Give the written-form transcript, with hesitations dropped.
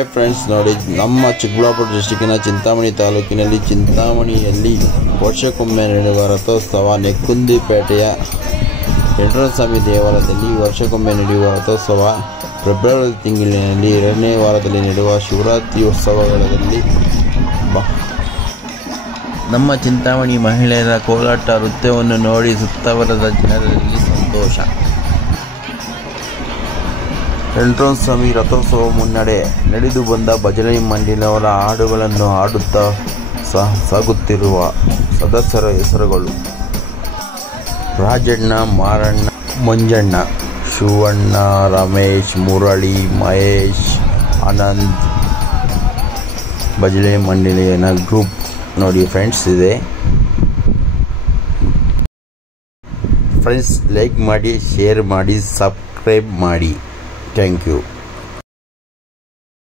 Hi friends, ನೋಡಿ ನಮ್ಮ ಚಿಕ್ಕಬಳ್ಳಾಪುರ ಡಿಸ್ಟಿಕ್ಕಿನ ಚಿಂತಾಮಣಿ ತಾಲೂಕಿನಲ್ಲಿ ಚಿಂತಾಮಣಿಯಲ್ಲಿ ವರ್ಷಕ್ಕೊಮ್ಮೆ ನಡೆಯುವ ರಥೋತ್ಸವ ನೆಕ್ಕುಂದಿಪೇಟೆಯ ವೆಂಕಟೇಶ್ವರಸ್ವಾಮಿ ದೇವಾಲಯದಲ್ಲಿ ವರ್ಷಕ್ಕೊಮ್ಮೆ ನಡೆಯುವ ರಥೋತ್ಸವ ಫೆಬ್ರವರಿ ತಿಂಗಳಿನಲ್ಲಿ 2ನೇ ವಾರದಲ್ಲಿ ನಡೆಯುವ ಶಿವರಾತ್ರಿ ಉತ್ಸವಗಳಲ್ಲಿ ನಮ್ಮ ಚಿಂತಾಮಣಿ ಮಹಿಳೆಯರ ಕೋಲಾಟ ನೃತ್ಯವನ್ನು ನೋಡಿ ಸುತ್ತವರದ ಜನರಲ್ಲಿ ಸಂತೋಷ. ವೆಂಕಟೇಶ್ವರಸ್ವಾಮಿ ರಥೋತ್ಸವ ಮುನ್ನಡೆ ನಡೆದು ಬಂದ ಭಜನೆ ಮಂಡಳಿಯವರ ಹಾಡುಗಳನ್ನು ಹಾಡುತ್ತಾ ಸಾಗುತ್ತಿರುವ ಸದಸ್ಯರ ಹೆಸರುಗಳು: ರಾಜಣ್ಣ, ಮಾರಣ್ಣ, ಮಂಜಣ್ಣ, ಶಿವಣ್ಣ, ರಮೇಶ್, ಮುರಳಿ, ಮಹೇಶ್, ಆನಂದ್. ಭಜನೆ ಮಂಡಳಿಯ ಗ್ರೂಪ್ ನೋಡಿ ಫ್ರೆಂಡ್ಸ್ ಇದೆ. ಫ್ರೆಂಡ್ಸ್, ಲೈಕ್ ಮಾಡಿ, ಶೇರ್ ಮಾಡಿ, ಸಬ್ಸ್ಕ್ರೈಬ್ ಮಾಡಿ. Thank you.